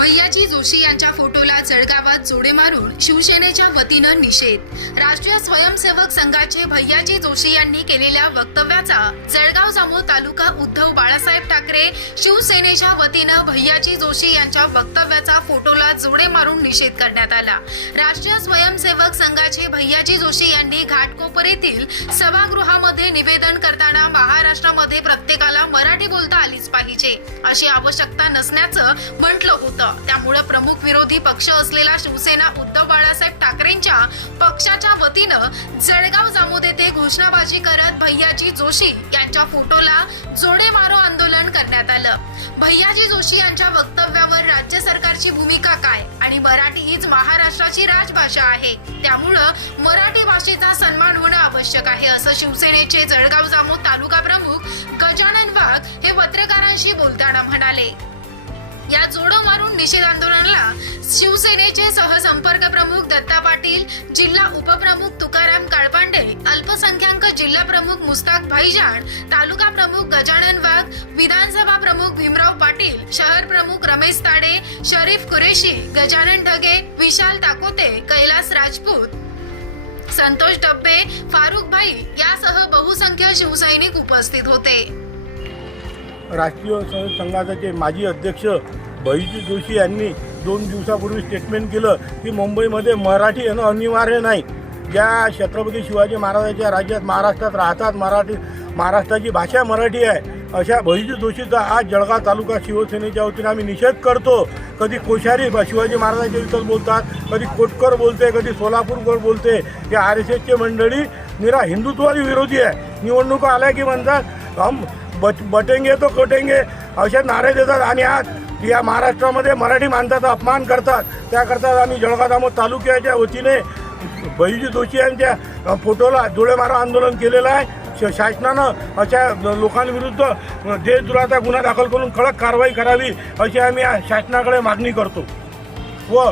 भैयाजी जोशी यांच्या फोटोला जळगावात जोडे मारून शिवसेनेच्या वतीनं निषेध. राष्ट्रीय स्वयंसेवक संघाचे भैयाजी जोशी यांनी केलेल्या वक्तव्याचा जळगाव जामोद तालुका उद्धव बाळासाहेब ठाकरे शिवसेनेच्या वतीनं भैयाजी जोशी यांच्या वक्तव्याचा फोटोला जोडे मारून निषेध करण्यात आला. राष्ट्रीय स्वयंसेवक संघाचे भैयाजी जोशी यांनी घाटकोपर येथील सभागृहामध्ये निवेदन करताना महाराष्ट्रामध्ये प्रत्येकाला मराठी बोलता आलीच पाहिजे. अशी आवश्यकता नसण्याचं म्हटलं होतं. त्यामुळे प्रमुख विरोधी पक्ष असलेला शिवसेना उद्धव बाळासाहेब ठाकरेंच्या पक्षाच्या वतीनं जळगाव जामोद येथे घोषणाबाजी करत भैयाजी जोशी यांच्या फोटोला जोडे मारो आंदोलन करण्यात आलं. भैयाजी जोशी यांच्या वक्तव्यावर राज्य सरकारची भूमिका काय? आणि मराठी हीच महाराष्ट्राची राजभाषा आहे. त्यामुळं मराठी भाषेचा सन्मान होणं आवश्यक आहे असं शिवसेनेचे जळगाव जामोद तालुका प्रमुख गजान बोलताना म्हणाले या जोडो मारून निषेध आंदोलनाला शिवसेनेचे सहसंपर्क प्रमुख दत्ता पाटील जिल्हा उपप्रमुख तुकाराम काळपांडे अल्पसंख्याक जिल्हा प्रमुख मुस्ताक भाईजान तालुका प्रमुख गजानन वाघ विधानसभा प्रमुख भीमराव पाटील शहर प्रमुख रमेश ताडे शरीफ कुरेशी गजानन ढगे विशाल ताकोते कैलास राजपूत संतोष डब्बे फारुख भाई यासह बहुसंख्य शिवसैनिक उपस्थित होते. राष्ट्रीय संघाचे माजी अध्यक्ष भैजी जोशी यांनी दोन दिवसापूर्वी स्टेटमेंट केलं की मुंबईमध्ये मराठी येणं अनिवार्य नाही. ज्या छत्रपती शिवाजी महाराजांच्या राज्यात महाराष्ट्रात राहतात मराठी महाराष्ट्राची भाषा मराठी आहे अशा भैजी जोशीचा आज जळगाव तालुका शिवसेनेच्या वतीने आम्ही निषेध करतो. कधी कोश्यारी शिवाजी महाराजांच्या विषयात बोलतात कधी कोटकर बोलते कधी सोलापूरकर बोलते. हे आर एस एसचे मंडळी निरा हिंदुत्वादी विरोधी आहे. निवडणुका आल्या की म्हणतात हम बट बटेंगे तो कोटेंगे असे नारे देतात आणि आज या महाराष्ट्रामध्ये मराठी माणसाचा अपमान करतात. त्याकरता आम्ही जळगाव दामोद तालुक्याच्या वतीने बहिजी जोशी यांच्या फोटोला डोळे मारा आंदोलन केलेलं आहे. श- शासनानं अशा लोकांविरुद्ध देशद्रोहाचा गुन्हा दाखल करून कडक कारवाई करावी अशी आम्ही या शासनाकडे मागणी करतो. व